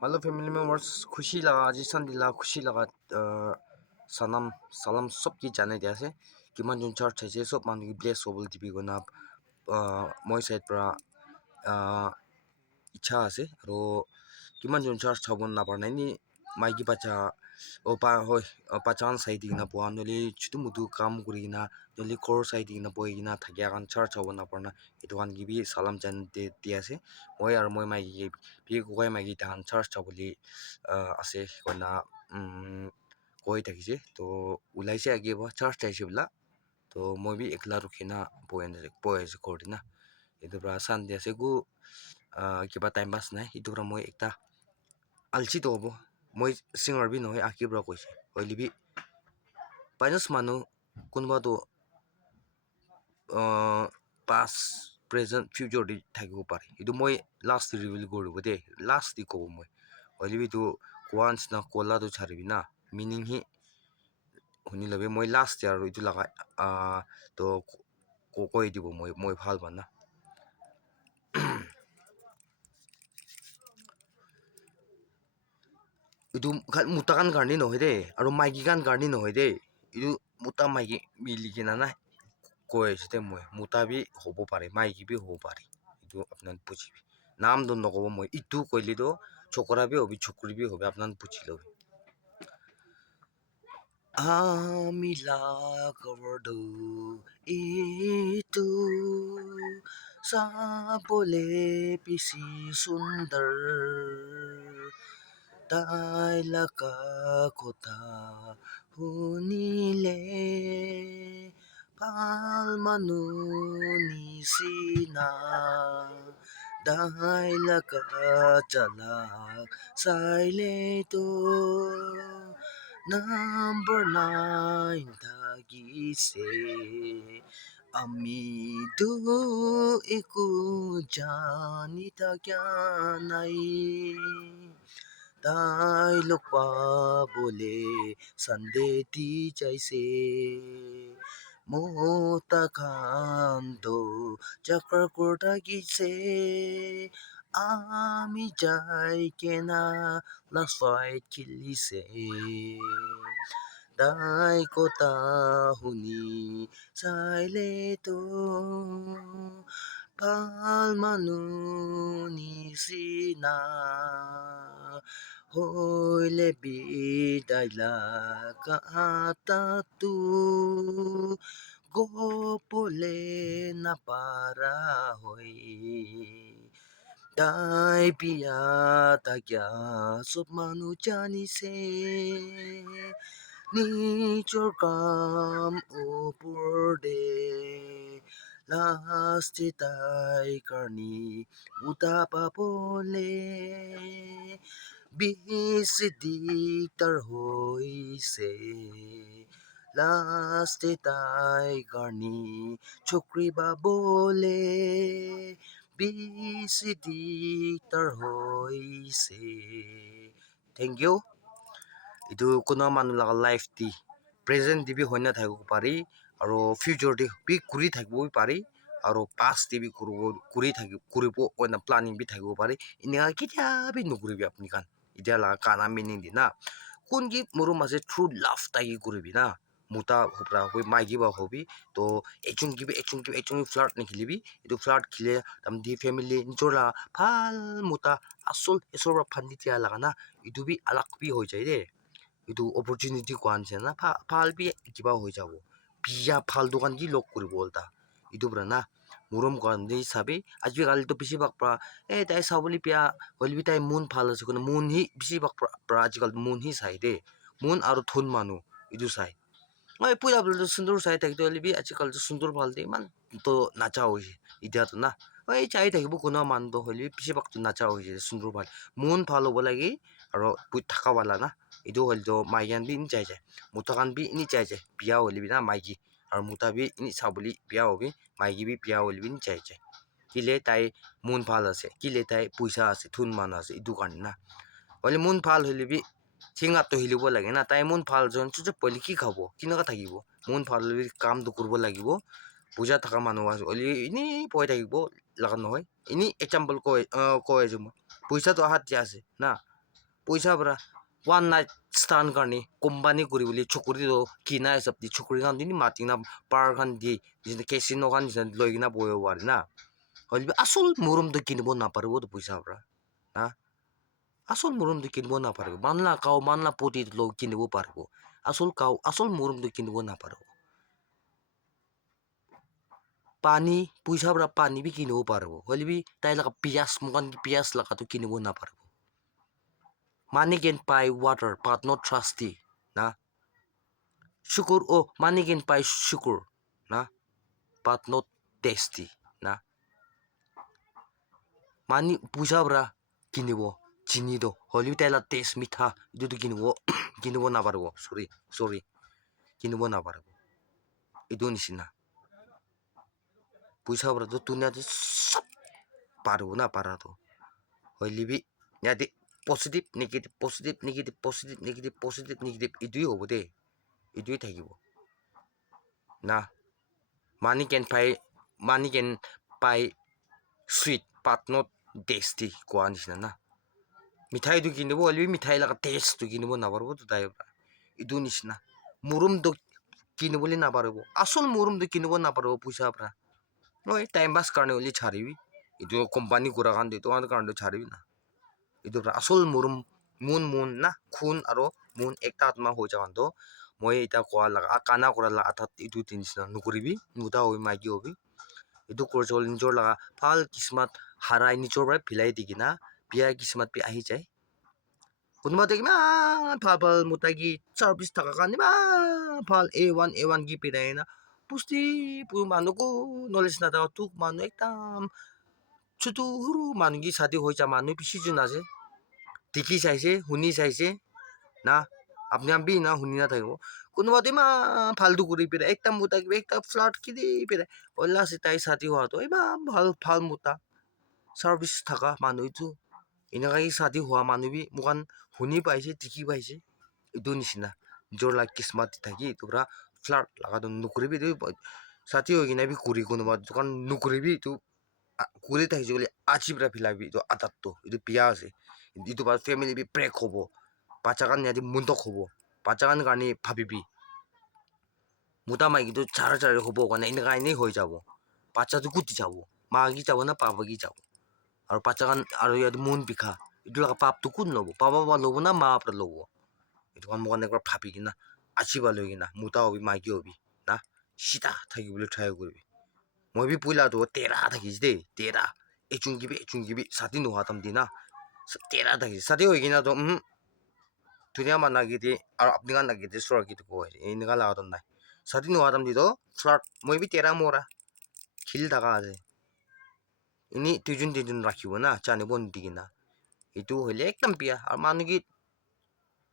Hello family members, खुशी लगा आज संडे ला खुशी लगा सनम सलाम सबकी जाने दिया से कि मन जुन चर्च है सब मान की ब्लेस होबल दिबी को ना moi साइड पर इच्छा আছে আৰু কিমান জন চাৰ্জ চাব নাপাৰে নি মাইকী বাচ্চা পা হয় পাচান চাই দি না পোৱা নলি চুটু মুটু কাম কৰি না নলি কৰ চাই দি না বহি না থাকে এখন চাৰ্জ চাব নাপাৰে না এইটো কান গিবি সালাম জান দি আছে মই আৰু মই মাইকী বি গৈ মাইকী তাহান চাৰ্জ চাবলি আছে কইনা কৈ থাকিছে তো ওলাইছে আগিব চাৰ্জ চাইছে বোলা তো মই বি একলা ৰখি না বহি আছো ঘৰতে না এইটো পৰা চান দি আছে গো কিবা টাইম পাছ নাই এইটো পৰা মই একটা আলচি তো হ'ব মই সিঙ্গাৰ বি নহয় আঁকিৰ পৰা কৈছে হলিবি বাইনাছ মানুহ কোনোবাতো পাছ প্ৰেজেণ্ট ফিউচাৰ দি থাকিব পাৰে এইটো মই লাষ্ট ৰিভিল কৰিব দেই লাষ্ট দি ক'ব মই হলিবি তো কোৱা নিচিনা ক'লাটো চাৰিবি না মিনিং হি শুনি ল'বি মই লাষ্ট আৰু এইটো লগা তো কৈ দিব মই ভাল পাওঁ না itu mutakan karni no hede aro maiki kan karni no hede itu muta maiki miliki na na koi site moi muta bi hobo pare maiki bi hobo pare itu apnan puchibi naam don no kobo moi itu koili do chokora bi hobi chokri bi hobi apnan puchi lo amila gordo itu sa bole pisi sundar তাই লাগা কথা শুনিলে ভাল মানুহ নিচিনা তাই লাগা জ্বালা চাইলেতো নাম্বাৰ 9 থাকিছে আমিতো একো জানি থাকা নাই তাই লগ পাবলে সানডে দি যাইছে মোতা খানতো চাকর কোটা গিছে আমি যাই কেনা লাস্ট ফাইট খেলিছে তাই কথা শুনি চাইলে তো ভাল মানুহ নিচিনা হইলে বিদায় লাগাটো গপলে নাপাৰা হৈ তাই বিয়া তাকিয়া চব মানুহ জানিছে নিজৰ কাম ওপৰতে লাষ্টে তাই কাৰনি মুতা পাবলে বেছি দিগদাৰ হৈছে লাষ্টে তাই কাৰনি চকৰি পাবলে বেছি দিগদাৰ হৈছে থেংক ইউ itu কোনো মানুহ লগা লাইফ দি প্ৰেজেণ্ট দি বি হৈ নাথাকিব পাৰি আৰু ফিউচাৰ দি বি কৰি থাকিব পাৰি আৰু পাষ্ট দি বি কৰিব প্লানিং বি থাকিব পাৰি এনেকুৱা কেতিয়াবি নকৰিবি আপুনি কাণ এতিয়া লগা কানা মিনিং দি না কোন কি মোৰ মাজে থ্ৰু লাভ তাকি কৰিবি না মুতা হপৰা হৈ মাইকি বা হবি তো একজন ফ্লাৰ্ট নেখেলিবি এইটো ফ্লাৰ্ট খেলে তামদি ফেমিলি নিজৰ ভাল মুতা আচল এচৰ পৰা ফান্দি দিয়া লগা না এইটো বি আলাক বি হৈ যায় দেই itu opportunity কোৱা নিচিনা না ভাল বি কিবা হৈ যাব বিয়া ভাল দোকান কি লগ কৰিব ওলটা এইটো পৰা না মৰম কৰা হিচাপে আজিকালিতো বেছিভাগ পৰা তাই চাবলৈ বিয়া হ'লে তাই মন ভাল আছে কোনো মন হি বেছিভাগ পৰা আজিকালি মন হি চাই দেই মন আৰু ধন মানুহ এইটো চাই পুৰা বোলে সুন্দৰ চাই থাকিলে হ'লে বি আজিকালিতো সুন্দৰ ভাল দে ইমান তো নাচা হৈছে এতিয়াতো না চাই থাকিব কোনো মানুহটো হ'লে বেছিভাগতো নাচা হৈছে সুন্দৰ ভাল মন ভাল হ'ব লাগে আৰু থাকাবালা না itu holdo maiyan bi ni jai mutakan bi ni jai biya holi bi na maigi aru muta bi ni sabuli biya hobi maigi bi biya holi bi ni jai kile tai mun phal ase kile tai puisa ase thun man ase itu karni na holi mun phal holi bi thinga to hilibo lage na tai mun phal jon chu poli ki khabo kinaka thakibo mun phal holi kam to kurbo lagibo puja thaka manu ase holi ini poi thakibo laga nohoy ini example koi je puisa to ahat ja ase na পইচা পৰা one night Stan কাৰণে company কৰি বুলি চকুৰিটো কিনা হিচাপ দি চকুৰি খান দি মাতি না পাৰ খান দি casino খান লৈ কিনা বহিব পাৰি না হ'লে আচল মৰমটো কিনিব নাপাৰিব পইচা পৰা না আচল মৰমটো কিনিব নাপাৰিব মানলা কাও মানলা পতি লগ কিনিব পাৰিব আচল মৰমটো কিনিব নাপাৰিব পানী পইচা পৰা পানী বি কিনিব পাৰিব হ'লে বি তাই লগা পিয়াজ মুখান পিয়াজ লগাটো কিনিব নাপাৰিব money can buy water but not trusty na sugar money can buy sugar na but not tasty na money পইচা পৰা কিনিব চিনিটো হ'লেও তাইলা টেষ্ট মিঠা এইটো কিনিব নাপাৰিব চৰি কিনিব নাপাৰিব এইটো নিচিনা পইচা পৰাটো দুনিয়াতে চব পাৰিব না পাৰাটো হ'লে বি ইয়াতে পজিটিভ নেগেটিভ এইটোৱে হ'ব দেই এইটোৱে থাকিব না মানি কেন পাই চুইট বাট নট টেষ্টি কোৱা নিচিনা না মিঠাইটো কিনিব হ'লে মিঠাই লগা টেষ্টটো কিনিব নাপাৰিব তাই এইটো নিচিনা মৰমটো কিনিবলৈ নাপাৰিব আচল মৰমটো কিনিব নাপাৰিব পইচা পৰা মই টাইম পাছ কাৰণে হ'লে ছাড়িবি এইটো কোম্পানী কৰা কাৰণে এইটো কাৰণে ছাড়িবি না এইটো আচল মৰম মন না খুন আৰু মন একটা আত্মা হৈ যাওঁতো মই এতিয়া কোৱা লগা কানা কৰা লগা আঠাত এইটো নিচিনা নকৰিবি মুদা হৈ মাইকী হবি এইটো কৰিছ নিজৰ লগা ভাল কিছুমান হাৰাই নিজৰ পৰা ভিলাই দি কিনা বিয়া কিছুমান আহি যায় কোনোবাটো ইমান ভাল মোটাকি 40 টকা কাৰণে ইমান ভাল A1 কি পিৰাই না পুষ্টি মানুহকো নলেজ নাথাকা তোক মানুহ একদম ছোটো সৰু মানুহ কি ছাতি হৈ যা মানুহ পিছি যোন আছে দেখি চাইছে শুনি চাইছে না আপনি না শুনি নাথাকিব কোনোবাটো ইমান ফাল্টু কৰি পেলাই একটা মোটা কিবা একটা ফ্লাট কি দি পেলাই অল্লা আছে তাই ছাতি হোৱাটো ইমান ভাল মোটা 40 টকা মানুহটো এনেকৈ ছাতি হোৱা মানুহ বি মোকান শুনি পাইছে দেখি পাইছে এইটো নিচিনা নিজৰ লাগ কিসমত থাকি এইটো পৰা ফ্লাট লগাটো নকৰিবি ছাতি হৈ কিনে বি কৰি কোনোবা দোকান নকৰিবি এইটো কৰি থাকিছে বুলি আজি পৰা ফিলাবি এইটো আটাতটো এইটো বিয়া আছে এইটো পৰা ফেমিলি বি ব্ৰেক হ'ব বাচ্চা কান ইয়াতে মুণ্ডক হ'ব বাচ্চা কান কাৰণে ভাবিবি মোটা মাইকীটো চাৰা হ'ব কাৰণে এনেই হৈ যাব বাচ্চাটো কুটি যাব মাকি যাব না পাপাকি যাব আৰু বাচ্চা কান আৰু ইয়াতে মন বিষা এইটো লগা পাপটো কোন ল'ব পাপা ল'ব না মা পৰা ল'ব এইটো কান মোক একবাৰ ভাবি কিনা আচিবা লৈ কিনা মোটা হবি মাইকী হবি না চিধা থাকিবলৈ ট্ৰাই কৰিবি মই বি পইলাটো তেৰা থাকিছে দেই তেৰা এচুংকিবি ছাতি নোহোৱা তামদি না তেৰা থাকিছে ছাতি হৈ কিনাতো ধুনীয়া মানুহ নাগিদি আৰু আপুনি কান নাগিদি চৰকিটো কয় এনেকা লাগাতো নাই ছাতি নোহোৱা তামদিতো ফ্লাট মই বি তেৰা মৰা খিলি থাকা আছে এনেই দুজন ৰাখিব না জানিব নিদি কিনা এইটো হ'লে একদম বিয়া আৰু মানুহ কি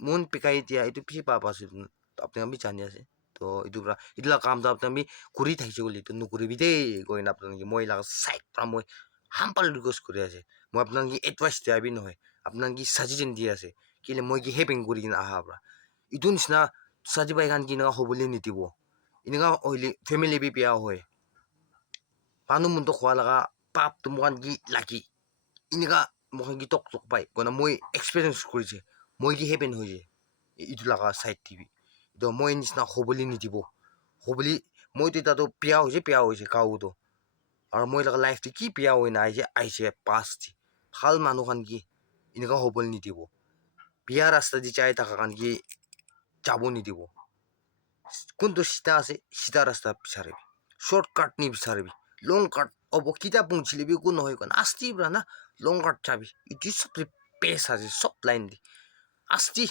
মন পিকাই দিয়া এইটো পিছে পাপ আছে আপুনি জানি আছে তো এইটো কামটো আপুনি কৰি থাকিছে বুলি এইটো নকৰিবি দেই গৈ না আপোনালোকে মই লগা চাইড পৰা মই হাম্পাল ৰিকুৱেষ্ট কৰি আছে মই আপোনালোকে এডভাইচ দিয়াবি নহয় আপোনালোকে ছাজেশ্যন দি আছে কেলে মই কি হেপিং কৰি কিনে অহাৰ পৰা এইটো নিচিনা ছাজি বাই খান কেনেকুৱা হ'বলৈ নিদিব এনেকুৱা হ'লে ফেমিলি বি বেয়া হয় মানুহ মনটো খোৱা লগা পাপটো মোক কি লাগি এনেকুৱা মোক কি টক পাই গনা মই এক্সপিৰিয়েঞ্চ কৰিছে মই কি হেপেন হৈছে এইটো লগা চাইড টিভি এইটো মই নিচিনা হ'বলৈ নিদিব হ'বলৈ মইতো তাতো বেয়া হৈছে গাঁৱতো আৰু মই লগা লাইফটো কি বেয়া হৈ আহিছে পাষ্ট ভাল মানুহ খান কি এনেকুৱা হ'বলৈ নিদিব বিয়া ৰাস্তা দি যাই থকা খান কি যাব নিদিব কোনটো চিধা আছে চিধা ৰাস্তা বিচাৰিবি শ্বৰ্টকাট নিবিচাৰিবি লং কাট হ'ব কিতাপ পঢ়িছিলিবি একো নহয় কোন আস্তি পৰা না লং কাট চাবি এইটো চব বেষ্ট আছে চব লাইন দি আস্তি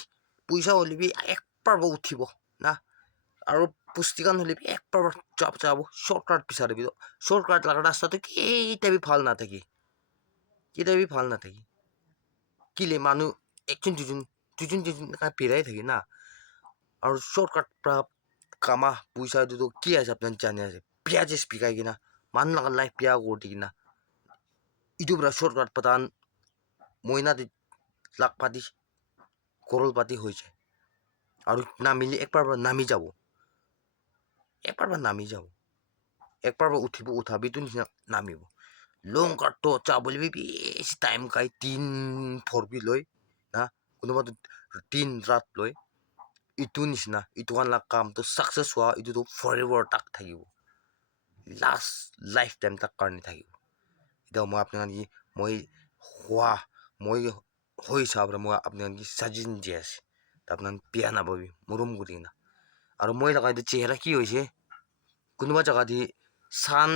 পইচা হ'লেবি একবাৰ উঠিব না আৰু পুষ্টিকান হ'লেবি একবাৰ যাব শ্বৰ্টকাট বিচাৰিবি শ্বৰ্টকাট লগা ৰাস্তাটো কেইটাবি ভাল নাথাকি কিলে মানুহ একজন দুজন পেৰাই থাকে না আৰু শ্বৰ্টকাট পৰা কামা পইচাটো কি আছে আপুনি জানি আছে পিয়াজেছ পিকাই কিনা মানুহ লগা লাইফ বেয়া কৰি দি কিনা এইটো পৰা শ্বৰ্টকাট পতান মইনাতে লাখ পাতি কৰল পাতি হৈ যায় আৰু নামিলে একবাৰ নামি যাব একবাৰ উঠাবিতো নিচিনা নামিব লং কাটটো যাবলৈ বেছি টাইম খাই 3-4 লৈ না কোনোবাটো দিন ৰাত লৈ ইটো নিচিনা ইটো কান কামটো ছাকচেছ হোৱা ইটোতো ফৰএভাৰ তাক থাকিব লাষ্ট লাইফ টাইম তাক কাৰণে থাকিব এতিয়া মই আপোনাক কি মই হোৱা মই হৈ হিচাপে মই আপোনাক কি চাজেশ্যন দি আছে আপোনাক বেয়া নাপাবি মৰম কৰি কিনা আৰু মই লগা এইটো চেহেৰা কি হৈছে কোনোবা জেগা দি চান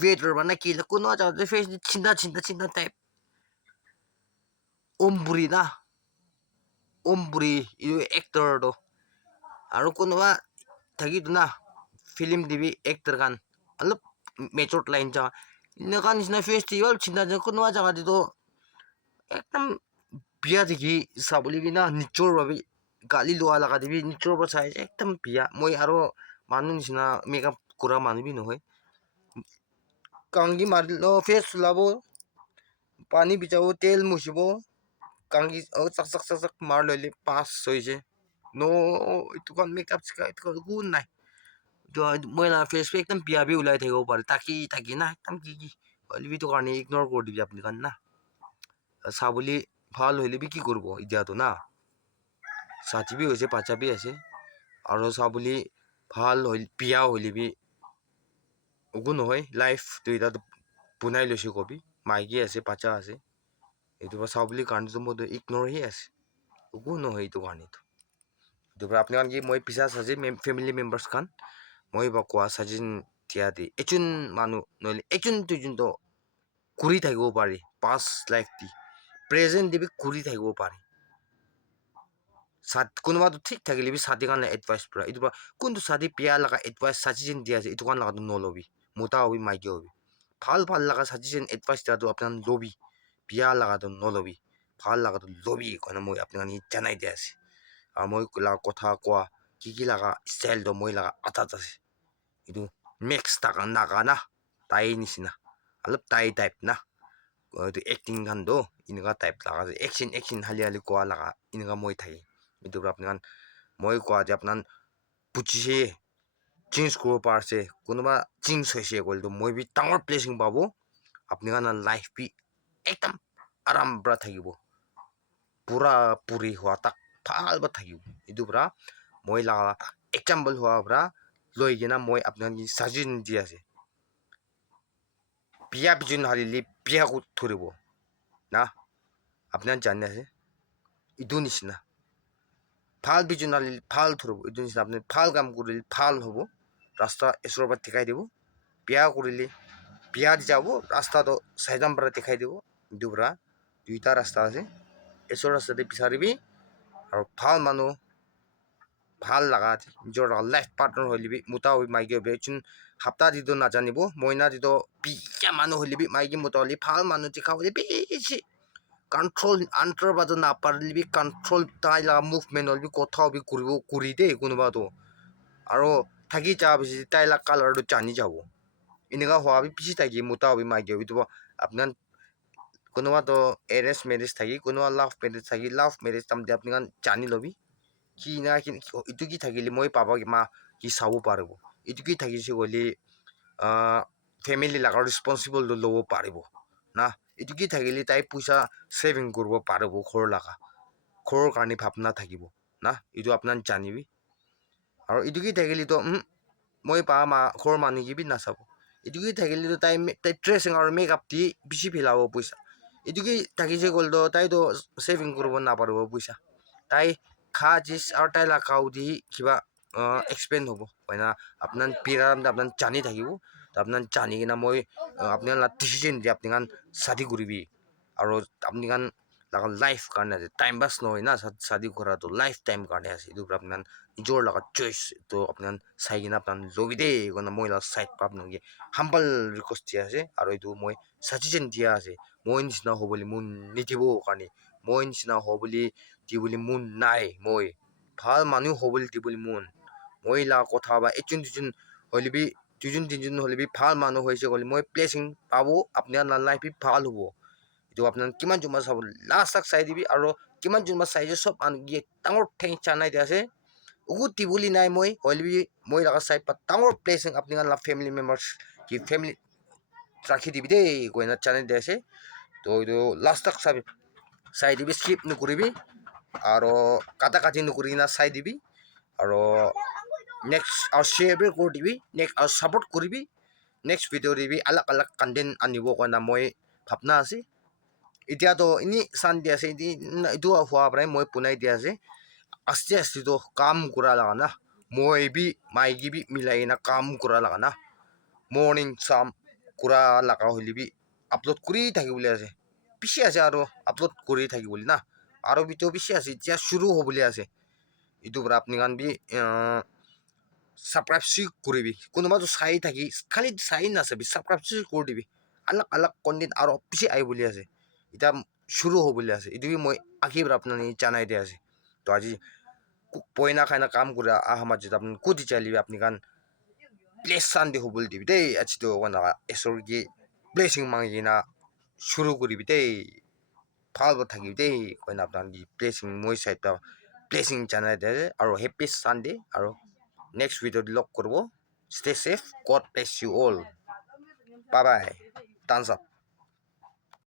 ৱেটাৰ মানে কি কোনোবা জেগা ফেচ চিন্তা টাইপ বুঢ়ী না বুঢ়ী এই এক্টৰটো আৰু কোনোবা থাকিতো না ফিল্ম টিভি এক্টৰ খান অলপ মেচৰ্ড লাইন যা এনেকুৱা নিচিনা ফেষ্টিভেল চিন্তা কোনোবা জেগা দিতো একদম বিয়া দেখি চাবলৈ কিনা নিজৰ বাবে গালি লোৱা লগা দিবি নিজৰ পৰা চাই একদম বিয়া মই আৰু মানুহ নিচিনা মেকআপ কৰা মানুহ নহয় কাংগী মাৰিল ফেচ ওলাব পানী ভিজাব তেল মুচিব কাংগী চাক চাক চাক চাক মাৰ ললে পাছ হৈছে এইটো কাৰণ মেকআপ চিকআপ একো নাই মই না ফেচ একদম বিয়া বি ওলাই থাকিব পাৰে তাকি না একদম কি অলবিটো কাৰণে ইগনৰ কৰি দিবি আপুনি কাৰণ না চাবলি ভাল হইলে বি কি কৰবো এতিয়াতো না সাথী বি হৈছে বাচ্চা বি আছে আৰু চাবলি ভাল হইল বিয়া হইলে বি একো নহয় লাইফ দুইটা বনাই লৈছো কবি মাইকী আছে বাচ্চা আছে এইটো চাবলি কাৰণেতো মই ইগনৰহে আছে একো নহয় এইটো কাৰণেতো এইটো আপুনি কি মই পিছা চাজি ফেমিলি মেম্বাৰ্স খান মই বা কোৱা চাজেশ্যন দিয়া দি এজন মানুহ নহ'লে এজন দুজনটো কৰি থাকিব পাৰি পাষ্ট লাইফ দি প্ৰেজেন্ট দিবি কৰি থাকিব পাৰি কোনোবাটো ঠিক থাকিলে বি চাতি কাৰণে এডভাইচ পৰা এইটো কোনটো চাতি বিয়া লগা এডভাইচ চাজেশ্যন দিয়া আছে এইটো কাৰণে লগাটো নলবি মোটা হবি মাইকী হবি ভাল লগা চাজেশ্যন এডভাইচ দিয়াটো আপোনাৰ লবি বিয়া লগাটো নলবি ভাল লগাটো লবি কাৰণে মই আপোনাক জনাই দিয়া আছে আৰু মই কথা কোৱা কি লগা ষ্টাইলটো মই লগা আঠাত আছে এইটো মিক্স নাকা না তাই নিচিনা অলপ তাই টাইপ না itu acting kan do এনেকুৱা টাইপ লাগা একশন হালি কোৱা লাগা এনেকুৱা মই থাকি এইটো আপোনাৰ মই কোৱা যে আপোনাৰ বুজিছে চেঞ্জ কৰিব পাৰিছে কোনোবা চেঞ্জ হৈছে ক'লেতো মই বি ডাঙৰ প্লেচিং পাব আপুনি কাৰণে লাইফ বি একদম আৰাম পৰা থাকিব পুৰা পুৰি হোৱা তাক ভাল বা থাকিব এইটো পৰা মই লাগা এক্সাম্পল হোৱা পৰা লৈ কিনা মই আপোনাক চাজেশ্যন দি আছে বিয়া বিজন হালিলে বিয়া ধৰিব না আপোনাৰ জানি আছে এইটো নিচিনা ভাল বিজন হালিলে ভাল ধৰিব এইটো নিচিনা আপুনি ভাল কাম কৰিলে ভাল হ'ব ৰাস্তা ঈশ্বৰৰ পৰা দেখাই দিব বিয়া কৰিলে বিয়া যাব ৰাস্তাটো চাইদাম পৰা দেখাই দিব এইটো পৰা দুইটা ৰাস্তা আছে ঈশ্বৰৰ ৰাস্তাতে বিচাৰিবি আৰু ভাল মানুহ ভাল লগা নিজৰ লাইফ পাৰ্টনাৰ হলিবি মোটা হৈ মাইকী হবি এজন সপ্তাহ দিতো নাজানিব মইনা দিতো বিয়া মানুহ হলিবি মাইকী মোটা হলি ভাল মানুহ দেখা হলি বেছি কণ্ট্ৰল আন্টাৰ বাজু নাপাৰিবি কণ্ট্ৰল তাই লগা মুভমেণ্ট হলিবি কথা হবি কৰি দেই কোনোবাটো আৰু থাকি যাব তাই লগা কালাৰটো জানি যাব এনেকুৱা হোৱা পিছি থাকি মোটা হবি মাইকী হবি আপোনাৰ কোনোবাটো এৰেঞ্জ মেৰেজ থাকি কোনোবা লাভ মেৰেজ থাকি লাভ মেৰেজ তাৰমানে আপুনি জানি ল'বি কি না এইটো কি থাকিলে মই পাবা মা কি চাব পাৰিব এইটো কি থাকিছে ক'লে ফেমিলি লগা ৰেছপনচিবলটো ল'ব পাৰিব না এইটো কি থাকিলে তাই পইচা ছেভিং কৰিব পাৰিব ঘৰৰ কাৰণে ভাৱনা থাকিব না এইটো আপোনাৰ জানিবি আৰু এইটো কি থাকিলেতো মই পা ঘৰৰ মানুহ কি নাচাব এইটো কি থাকিলেতো তাই ড্ৰেছিং আৰু মেকআপ দি বেছি পেলাব পইচা এইটো কি থাকিছে ক'লেতো তাইতো ছেভিং কৰিব নাপাৰিব পইচা তাই খা জিচ আৰু তাই লাগাও দি কিবা এক্সপেণ্ড হ'ব হয় না আপোনাৰ পিৰাম আপোনাৰ জানি থাকিব আপনার জানি কিনা মই আপনার ডিসিশন দিয়ে আপনি শাদি করবি আর আপনি লাগা লাইফ কারণে আছে টাইম পাস নহয় না শাদি করাটো লাইফ টাইম কারণে আছে এর আপনার নিজের লাগা চয়েস তো আপনার চাই কিনা আপনার লবি দেই মই সাইড পৰা আপনাকে হাম্বল রিকোয়েস্ট দিয়া আছে আর এইটো মই সাজেশন দিয়া আছে মই নিচিনা হবলি মন নিদিব কাৰণে মই নিচিনা হবলি দিবলি মন নাই মই ভাল মানুহ হবলি দিবলি মন মই লাগা কথা বা এজন দুজন হলিবি দুজন তিনজন হলে বি ভাল মানুহ হৈছে ক'লে মই প্লেচিং পাব আপোনাৰ লাইফ ভাল হ'ব এইটো আপোনাৰ কিমান জমা চাব লাষ্ট তাক চাই দিবি আৰু কিমান জমা চাইছে চব মানুহ ডাঙৰ ঠেং চানাই দিয়া আছে বহুত দিবলি নাই মই হ'লে বি মই লগা চাই ডাঙৰ প্লেচিং আপোনাৰ ফেমিলি মেম্বাৰ্ছ কি ফেমিলি ৰাখি দিবি দেই কইনা চানাই দিয়া আছে তো এইটো লাষ্ট তাক চাবি চাই দিবি স্কিপ নকৰিবি আৰু কাটা কাটি নকৰি কিনা চাই দিবি আৰু নেক্সট আৰু শ্বেয়াৰ কৰি দিবি নেক্সট আৰু ছাপোৰ্ট কৰিবি নেক্সট ভিডিঅ' দিবি আলাগ আলাগ কণ্টেণ্ট আনিব কাৰণে মই ভাৱনা আছে এতিয়াতো এনেই চান দি আছে এইটো হোৱাৰ পৰাই মই পুনাই দি আছে আস্তে আস্তেতো কাম কৰা লগা না মই বি মাইকী বি মিলাই কিনা কাম কৰা লগা না মৰ্ণিং চাম কৰা লগা হ'লে বি আপলোড কৰি থাকিবলৈ আছে পিছে আছে আৰু আপলোড কৰি থাকিবলৈ না আৰু ভিডিঅ' পিছে আছে এতিয়া শুৰু হ'বলৈ আছে এইটোৰ পৰা আপুনি কান বি ছাবস্ক্ৰাইব কৰিবি কোনোবাতো চাই থাকি খালি চাই নাচাবি ছাবস্ক্ৰাইব কৰি দিবি আলাগ আলাগ কণ্টেণ্ট আৰু পিছে আহিবলৈ আছে এতিয়া শুৰু হ'বলৈ আছে এইটো মই আগেবাৰ আপোনাক জানাই দিয়া আছে তো আজি পয়না খানা কাম করে আহমাদ যদি আপনি কোটি চাইলিবি আপনি কান প্লেস শান্তি হবল দিবি দেই আছি তো ওনা এসর কি প্লেসিং মাঙ্গি না শুরু করিবি দেই ভাল থাকিবি দেই কইনা আপনার প্লেসিং মই সাইড প্লেসিং জানাই দে আর হ্যাপি সানডে আর নেক্সট ভিডিও লক করব stay safe God bless you all bye bye thumbs up